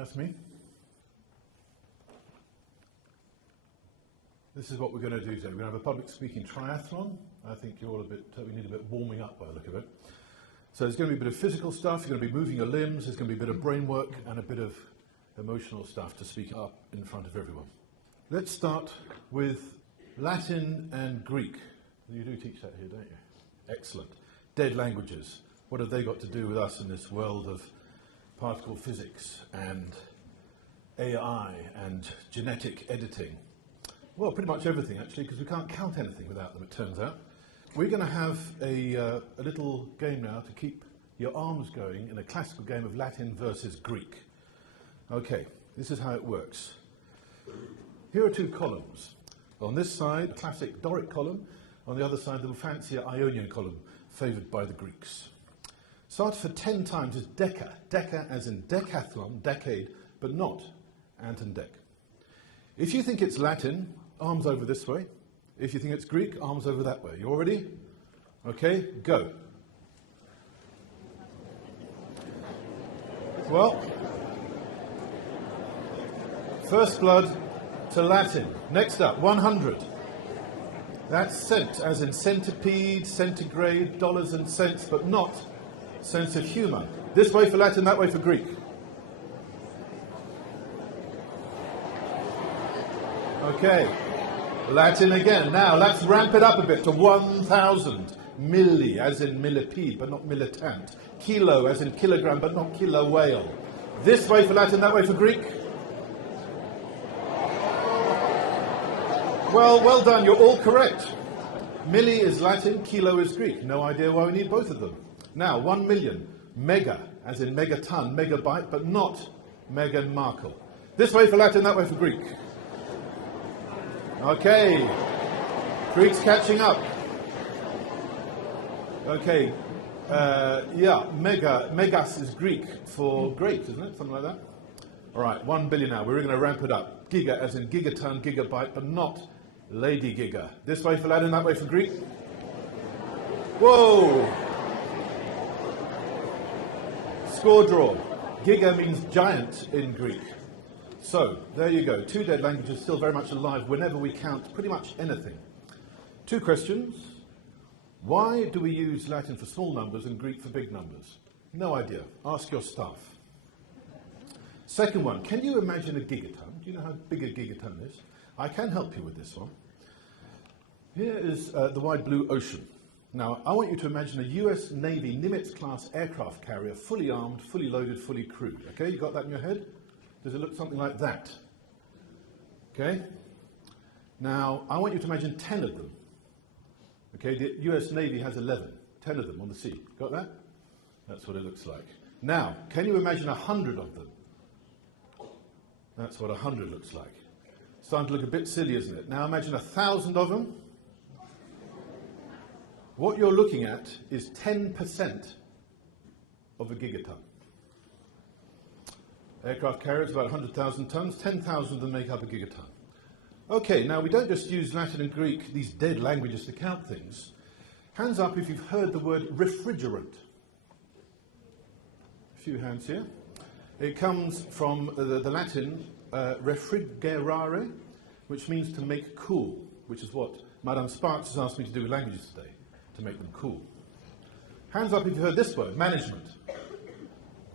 That's me. This is what we're going to do today. We're going to have a public speaking triathlon. I think you're all we need a bit warming up by the look of it. So there's going to be a bit of physical stuff, you're going to be moving your limbs, there's going to be a bit of brain work and a bit of emotional stuff to speak up in front of everyone. Let's start with Latin and Greek. You do teach that here, don't you? Excellent. Dead languages. What have they got to do with us in this world of particle physics and AI and genetic editing? Well, pretty much everything, actually, because we can't count anything without them, it turns out. We're going to have a little game now to keep your arms going in a classical game of Latin versus Greek. Okay, this is how it works. Here are two columns. On this side, a classic Doric column. On the other side, the little fancier Ionian column, favoured by the Greeks. Started for 10 times is deca. Deca as in decathlon, decade, but not ant and dec. If you think it's Latin, arms over this way. If you think it's Greek, arms over that way. You all ready? Okay, go. Well, first blood to Latin. Next up, 100. That's cent, as in centipede, centigrade, dollars and cents, but not sense of humour. This way for Latin, that way for Greek. Okay, Latin again. Now, let's ramp it up a bit to 1,000. Milli, as in millipede, but not militant. Kilo, as in kilogram, but not killer whale. This way for Latin, that way for Greek. Well done, you're all correct. Milli is Latin, kilo is Greek. No idea why we need both of them. Now, 1 million. Mega, as in megaton, megabyte, but not Meghan Markle. This way for Latin, that way for Greek. Okay, Greek's catching up. Okay, megas is Greek for great, isn't it? Something like that. All right, 1 billion now. We're going to ramp it up. Giga, as in gigaton, gigabyte, but not Lady Giga. This way for Latin, that way for Greek. Whoa! Score draw. Giga means giant in Greek. So, there you go. 2 dead languages still very much alive whenever we count pretty much anything. 2 questions. Why do we use Latin for small numbers and Greek for big numbers? No idea. Ask your staff. Second one. Can you imagine a gigaton? Do you know how big a gigaton is? I can help you with this one. Here is the wide blue ocean. Now, I want you to imagine a US Navy Nimitz-class aircraft carrier, fully armed, fully loaded, fully crewed. Okay, you got that in your head? Does it look something like that? Okay? Now, I want you to imagine 10 of them. Okay, the US Navy has 11. 10 of them on the sea. Got that? That's what it looks like. Now, can you imagine 100 of them? That's what 100 looks like. Starting to look a bit silly, isn't it? Now imagine 1,000 of them. What you're looking at is 10% of a gigaton. Aircraft carriers about 100,000 tons, 10,000 of them make up a gigaton. Okay, now we don't just use Latin and Greek, these dead languages, to count things. Hands up if you've heard the word refrigerant. A few hands here. It comes from the Latin refrigerare, which means to make cool, which is what Madame Sparks has asked me to do with languages today, to make them cool. Hands up if you've heard this word, management.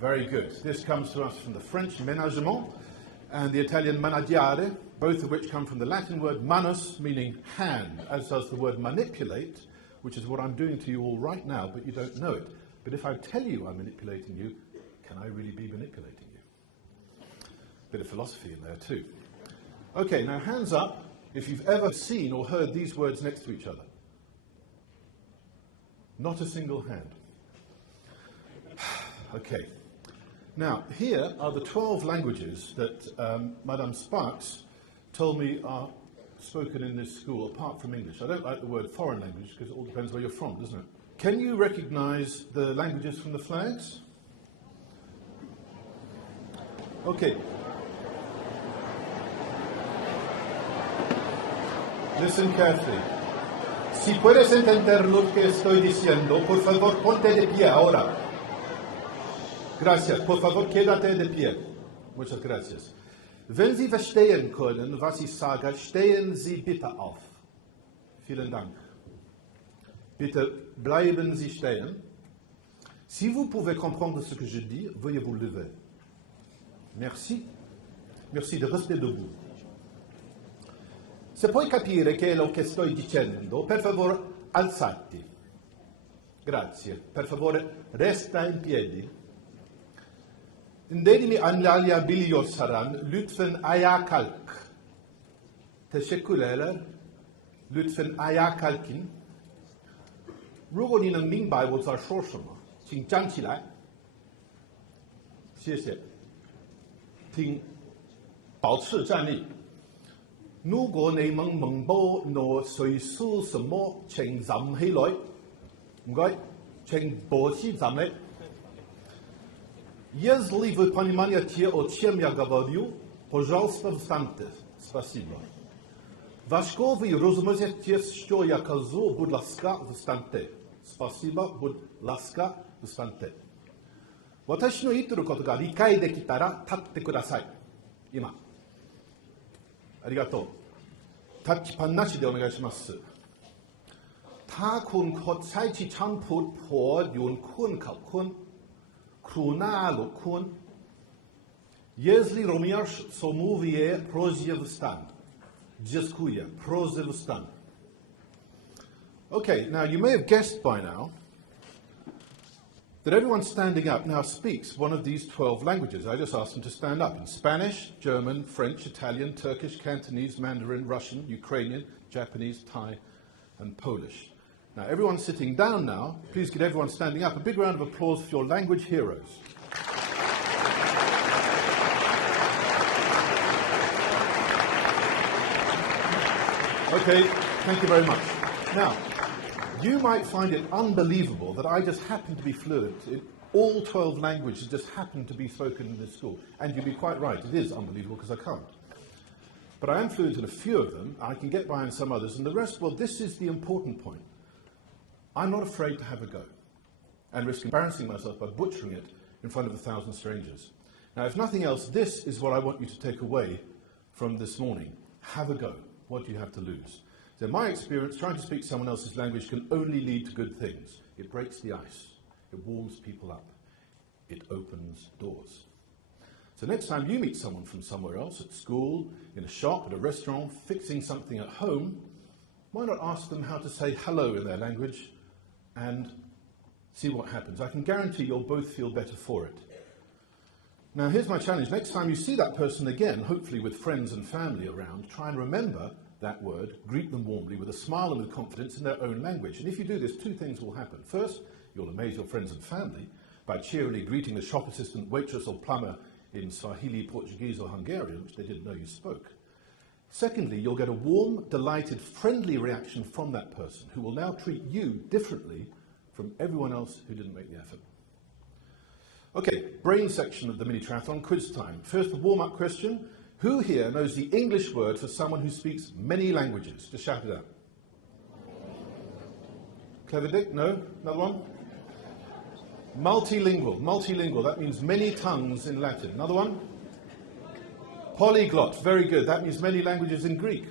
Very good. This comes to us from the French ménagement and the Italian managgiare, both of which come from the Latin word manus, meaning hand, as does the word manipulate, which is what I'm doing to you all right now, but you don't know it. But if I tell you I'm manipulating you, can I really be manipulating you? Bit of philosophy in there too. Okay, now hands up if you've ever seen or heard these words next to each other. Not a single hand. Okay. Now, here are the 12 languages that Madame Sparks told me are spoken in this school, apart from English. I don't like the word foreign language because it all depends where you're from, doesn't it? Can you recognize the languages from the flags? Okay. Listen carefully. Si puedes entender lo que estoy diciendo, por favor, ponte de pie ahora. Gracias. Por favor, quédate de pie. Muchas gracias. Wenn Sie verstehen können, was ich sage, stehen Sie bitte auf. Vielen Dank. Bitte bleiben Sie stehen. Si vous pouvez comprendre ce que je dis, veuillez vous lever. Merci. Merci de rester debout. Se puoi capire quello che sto dicendo, per favore alzati. Grazie. Per favore resta in piedi. Inderimi anlalya biliyorsaran lütfen ayağa kalk. Teşekkürler. Lütfen ayağa kalkın. 如果你能明白我在说什么，请站起来。谢谢。请保持站立。如果你們明白我在說什麼，請站起來。唔該，請保持站立。Если вы понимаете, о чем я говорю, пожалуйста, встаньте. Спасибо. Важко ви розумієте, що я кажу, будь ласка, встаньте. Спасибо, будь ласка, встаньте. 私の言っていることが理解できたら立ってください。今。ありがとう。立ちっぱなしでお願いします。ถ้าคุณเข้าใจที่ฉันพูดพอยุ่นคุณกับคุณครูน่าหลุดคุณ Если rozumiesz, co mówię, proszę wstań. Dziękuję, proszę wstań. Okay, now you may have guessed by now that everyone standing up now speaks one of these 12 languages. I just asked them to stand up in Spanish, German, French, Italian, Turkish, Cantonese, Mandarin, Russian, Ukrainian, Japanese, Thai, and Polish. Now, everyone sitting down now, please give everyone standing up a big round of applause for your language heroes. Okay, thank you very much. Now, you might find it unbelievable that I just happen to be fluent in all 12 languages, just happen to be spoken in this school. And you'd be quite right, it is unbelievable because I can't. But I am fluent in a few of them, I can get by in some others, and the rest, well, this is the important point. I'm not afraid to have a go and risk embarrassing myself by butchering it in front of 1,000 strangers. Now, if nothing else, this is what I want you to take away from this morning. Have a go. What do you have to lose? So in my experience, trying to speak someone else's language can only lead to good things. It breaks the ice. It warms people up. It opens doors. So next time you meet someone from somewhere else, at school, in a shop, at a restaurant, fixing something at home, why not ask them how to say hello in their language and see what happens? I can guarantee you'll both feel better for it. Now, here's my challenge. Next time you see that person again, hopefully with friends and family around, try and remember that word, greet them warmly with a smile and with confidence in their own language. And if you do this, two things will happen. First, you'll amaze your friends and family by cheerily greeting the shop assistant, waitress or plumber in Swahili, Portuguese or Hungarian, which they didn't know you spoke. Secondly, you'll get a warm, delighted, friendly reaction from that person who will now treat you differently from everyone else who didn't make the effort. Okay, brain section of the mini triathlon, quiz time. First, the warm-up question. Who here knows the English word for someone who speaks many languages? Just shout it out. Clever Dick? No? Another one? Multilingual. Multilingual. That means many tongues in Latin. Another one? Polyglot. Very good. That means many languages in Greek.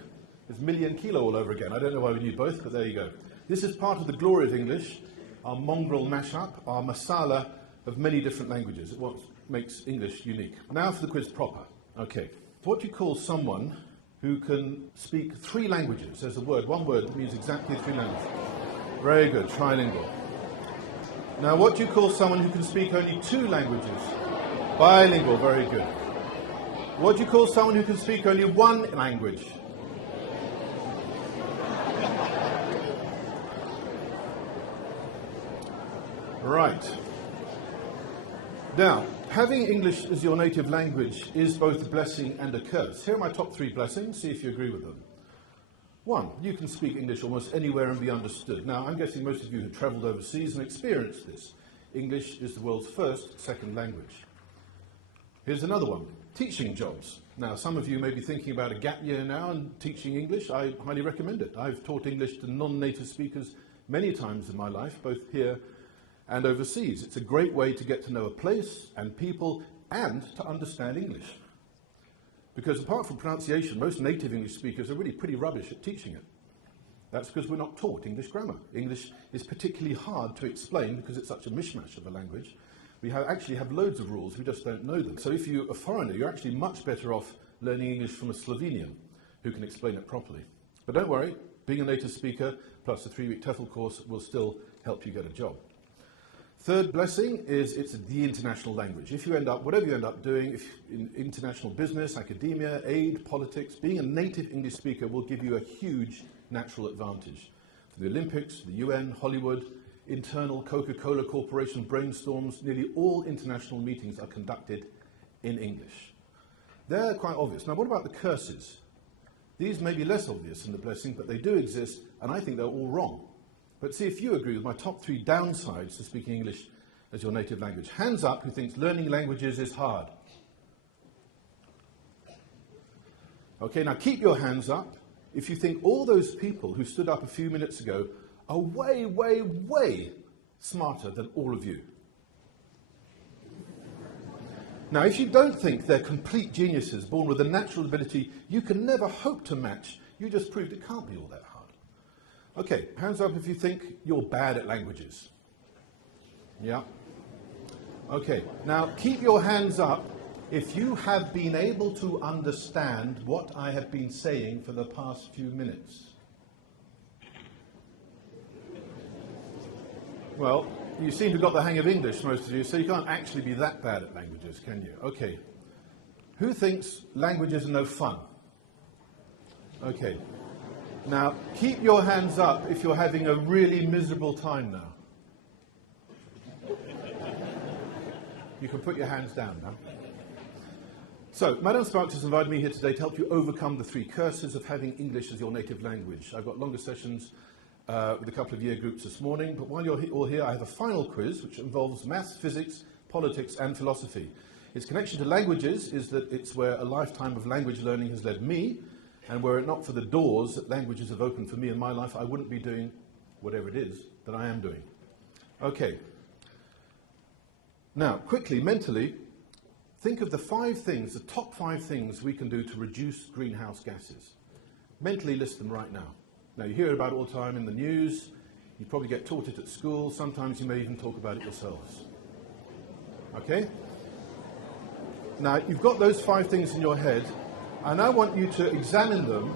It's million kilo all over again. I don't know why we need both, but there you go. This is part of the glory of English, our mongrel mashup, our masala of many different languages. It's what makes English unique. Now for the quiz proper. Okay. What do you call someone who can speak 3 languages? There's a word, one word that means exactly 3 languages. Very good, trilingual. Now, what do you call someone who can speak only 2 languages? Bilingual, very good. What do you call someone who can speak only 1 language? Right. Now, having English as your native language is both a blessing and a curse. Here are my top 3 blessings. See if you agree with them. 1, you can speak English almost anywhere and be understood. Now, I'm guessing most of you have travelled overseas and experienced this. English is the world's first second language. Here's another one, teaching jobs. Now, some of you may be thinking about a gap year now and teaching English. I highly recommend it. I've taught English to non-native speakers many times in my life, both here and overseas. It's a great way to get to know a place and people and to understand English. Because apart from pronunciation, most native English speakers are really pretty rubbish at teaching it. That's because we're not taught English grammar. English is particularly hard to explain because it's such a mishmash of a language. We actually have loads of rules, we just don't know them. So if you're a foreigner, you're actually much better off learning English from a Slovenian who can explain it properly. But don't worry, being a native speaker plus a 3-week TEFL course will still help you get a job. Third blessing is it's the international language. If you end up, whatever you end up doing, if in international business, academia, aid, politics, being a native English speaker will give you a huge natural advantage. For the Olympics, the UN, Hollywood, internal Coca-Cola Corporation brainstorms, nearly all international meetings are conducted in English. They're quite obvious. Now, what about the curses? These may be less obvious than the blessing, but they do exist, and I think they're all wrong. But see if you agree with my top 3 downsides to speaking English as your native language. Hands up who thinks learning languages is hard. Okay, now keep your hands up if you think all those people who stood up a few minutes ago are way, way, way smarter than all of you. Now, if you don't think they're complete geniuses born with a natural ability you can never hope to match, you just proved it can't be all that hard. Okay, hands up if you think you're bad at languages. Yeah. Okay, now keep your hands up if you have been able to understand what I have been saying for the past few minutes. Well, you seem to have got the hang of English, most of you, so you can't actually be that bad at languages, can you? Okay. Who thinks languages are no fun? Okay. Now, keep your hands up if you're having a really miserable time now. You can put your hands down now. So, Madam Sparks has invited me here today to help you overcome the 3 curses of having English as your native language. I've got longer sessions with a couple of year groups this morning, but while you're all here, I have a final quiz which involves maths, physics, politics and philosophy. Its connection to languages is that it's where a lifetime of language learning has led me, and were it not for the doors that languages have opened for me in my life, I wouldn't be doing whatever it is that I am doing. Okay. Now, quickly, mentally, think of the 5 things, the top 5 things we can do to reduce greenhouse gases. Mentally list them right now. Now, you hear about it all the time in the news, you probably get taught it at school, sometimes you may even talk about it yourselves. Okay? Now, you've got those 5 things in your head, and I want you to examine them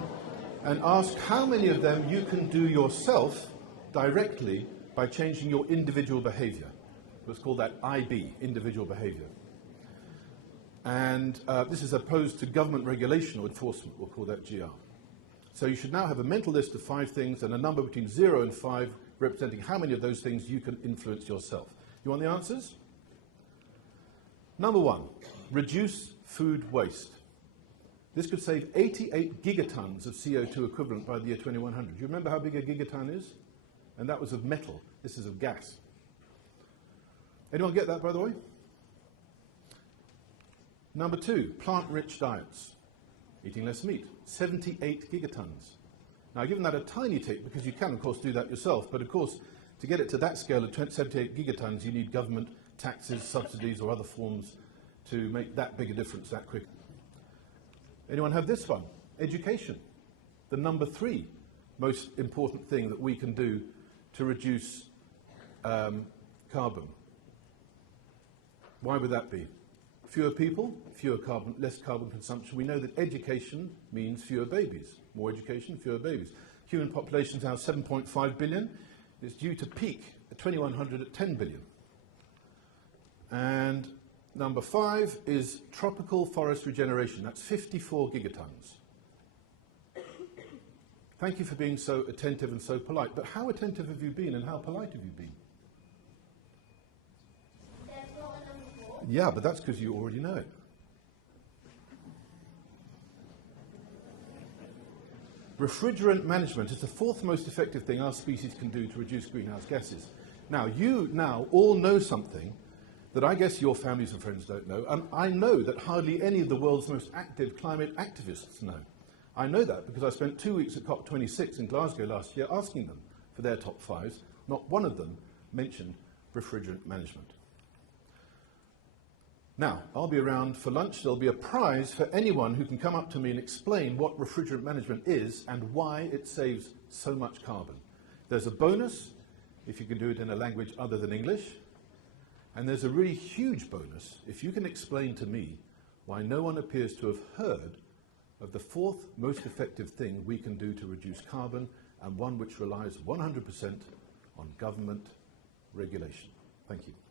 and ask how many of them you can do yourself directly by changing your individual behavior. Let's call that IB, individual behavior. And this is opposed to government regulation or enforcement, we'll call that GR. So you should now have a mental list of 5 things and a number between 0 and 5 representing how many of those things you can influence yourself. You want the answers? Number 1, reduce food waste. This could save 88 gigatons of CO2 equivalent by the year 2100. Do you remember how big a gigaton is? And that was of metal. This is of gas. Anyone get that, by the way? Number 2, plant-rich diets. Eating less meat, 78 gigatons. Now, I've given that a tiny tick because you can, of course, do that yourself. But, of course, to get it to that scale of 78 gigatons, you need government taxes, subsidies, or other forms to make that big a difference that quick. Anyone have this one? Education. The number 3 most important thing that we can do to reduce carbon. Why would that be? Fewer people, less carbon consumption. We know that education means fewer babies. More education, fewer babies. Human population is now 7.5 billion. It's due to peak at 2100 at 10 billion. And number 5 is tropical forest regeneration. That's 54 gigatons. Thank you for being so attentive and so polite. But how attentive have you been and how polite have you been? Yeah, but that's because you already know it. Refrigerant management is the 4th most effective thing our species can do to reduce greenhouse gases. Now, you now all know something that I guess your families and friends don't know, and I know that hardly any of the world's most active climate activists know. I know that because I spent 2 weeks at COP26 in Glasgow last year asking them for their top 5s. Not one of them mentioned refrigerant management. Now, I'll be around for lunch. There'll be a prize for anyone who can come up to me and explain what refrigerant management is and why it saves so much carbon. There's a bonus if you can do it in a language other than English. And there's a really huge bonus if you can explain to me why no one appears to have heard of the fourth most effective thing we can do to reduce carbon, and one which relies 100% on government regulation. Thank you.